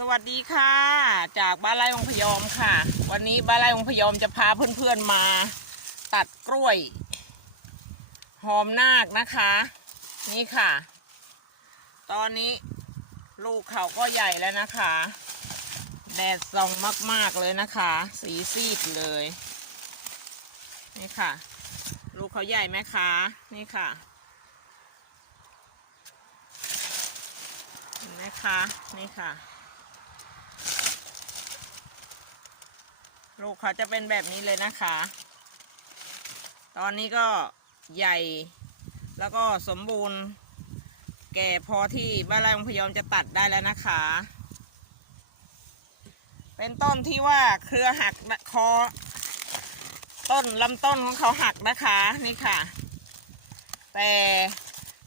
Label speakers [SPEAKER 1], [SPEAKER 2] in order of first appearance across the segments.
[SPEAKER 1] สวัสดีค่ะ จากบ้านไร่องพยอมค่ะ วันนี้บ้านไร่องพยอมจะพาเพื่อนๆมา ตัดกล้วย หอมนาคนะคะ นี่ค่ะ ตอนนี้ลูกเขาก็ใหญ่แล้วนะคะ แดดส่องมากๆเลยนะคะ สีซีดเลย นี่ค่ะ ลูกเขาใหญ่ไหมคะนี่ค่ะเห็นไหมคะนี่ค่ะ ลูกเขาจะเป็นแบบนี้เลยนะคะ ตอนนี้ก็ใหญ่แล้วก็สมบูรณ์ แก่พอที่บ้านไร่องพยอมจะตัดได้แล้วนะคะ เป็นต้นที่ว่าเครือหักคอ ต้นลำต้นของเขาหักนะคะนี่ค่ะ แต่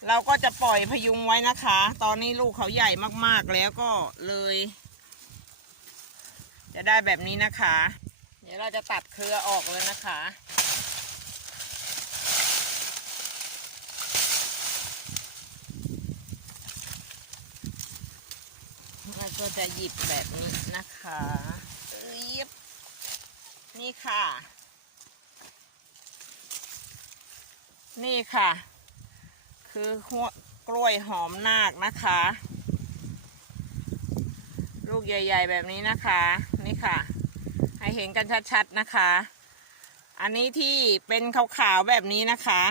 [SPEAKER 1] เราก็จะปล่อยพยุงไว้นะคะ ตอนนี้ลูกเขาใหญ่มากๆแล้วก็เลย จะได้แบบนี้นะคะ ดี๋ยวเราจะตัดเครือออกเลยนะคะ เราก็จะหยิบแบบนี้นะคะเอ้ยบนี่ค่ะ นี่ค่ะ คือหัวกล้วยหอมนาคนะคะ ลูกใหญ่ ๆ แบบนี้นะคะ นี่ค่ะ ให้เห็นกันชัดๆนะคะ อันนี้ที่เป็นขาวๆแบบนี้นะคะ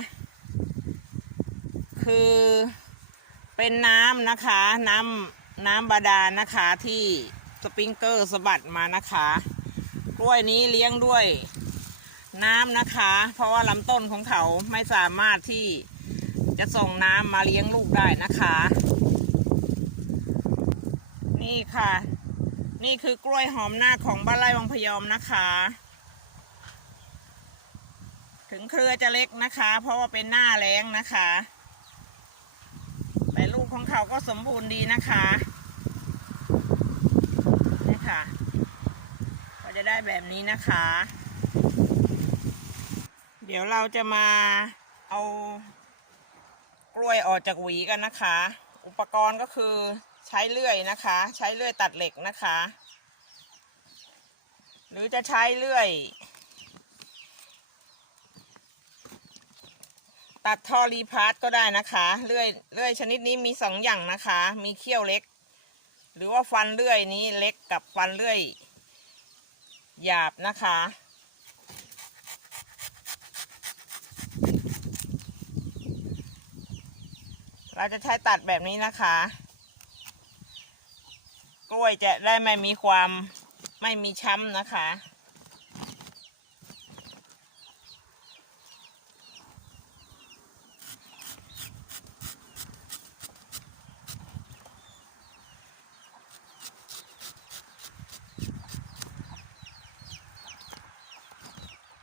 [SPEAKER 1] คือเป็นน้ำนะคะ น้ำน้ำบาดาลนะคะที่สปริงเกอร์สะบัดมานะคะ กล้วยนี้เลี้ยงด้วยน้ำนะคะ เพราะว่าลำต้นของเขาไม่สามารถที่จะส่งน้ำมาเลี้ยงลูกได้นะคะ นี่ค่ะ นี่คือกล้วยหอมหน้าของบ้านไร่วังพยอมนะคะ ถึงเครือจะเล็กนะคะ เพราะว่าเป็นหน้าแรงนะคะ แต่ลูกของเขาก็สมบูรณ์ดีนะคะนี่ค่ะ ก็จะได้แบบนี้นะคะ เดี๋ยวเราจะมาเอากล้วยออกจากหวีกันนะคะ อุปกรณ์ก็คือ ใช้เลื่อยนะคะ ใช้เลื่อยตัดเหล็กนะคะ หรือจะใช้เลื่อย ตัดทอรีพาร์ตก็ได้นะคะเลื่อยเลื่อยชนิดนี้มีสองอย่างนะคะ มีเขี้ยวเล็ก หรือว่าฟันเลื่อยนี้เล็กกับฟันเลื่อย หยาบนะคะเราจะใช้ตัดแบบนี้นะคะ ล้วยจะได้ไม่มีความไม่มีช้ำนะคะ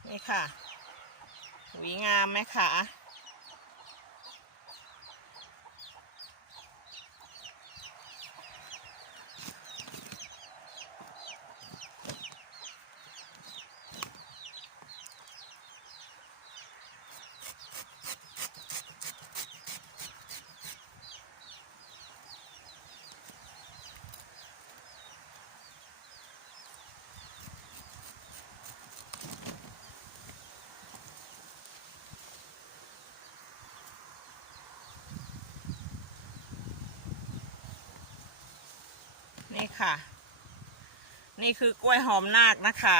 [SPEAKER 1] นี่ค่ะหวีงามไหมคะ ค่ะ นี่คือกล้วยหอมนาคนะคะ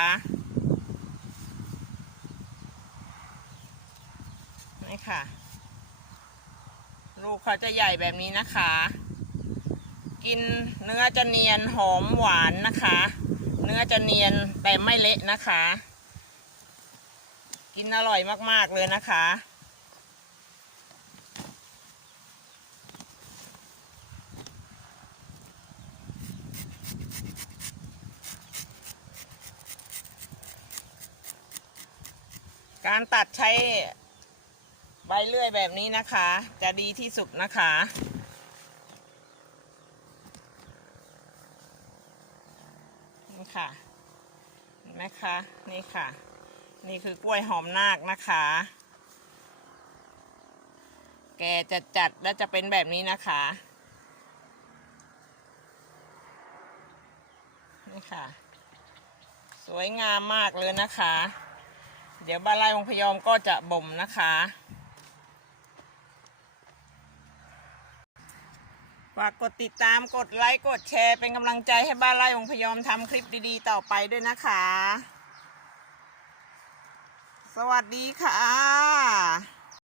[SPEAKER 1] นี่ค่ะ ลูกเขาจะใหญ่แบบนี้นะคะ กินเนื้อจะเนียนหอมหวานนะคะ เนื้อจะเนียนแต่ไม่เละนะคะ กินอร่อยมากๆเลยนะคะ การตัดใช้ใบเลื่อยแบบนี้นะคะ จะดีที่สุดนะคะ นี่ค่ะเห็นไหมคะนี่ค่ะ นี่คือกล้วยหอมนาคนะคะ แกจะจัดและจะเป็นแบบนี้นะคะนี่ค่ะ สวยงามมากเลยนะคะ เดี๋ยวบ้านไร่องพยอมก็จะบ่มนะคะฝากกดติดตามกดไลค์กดแชร์เป็นกำลังใจให้บ้านไร่องพยอมทำคลิปดีๆ ต่อไปด้วยนะคะ สวัสดีค่ะ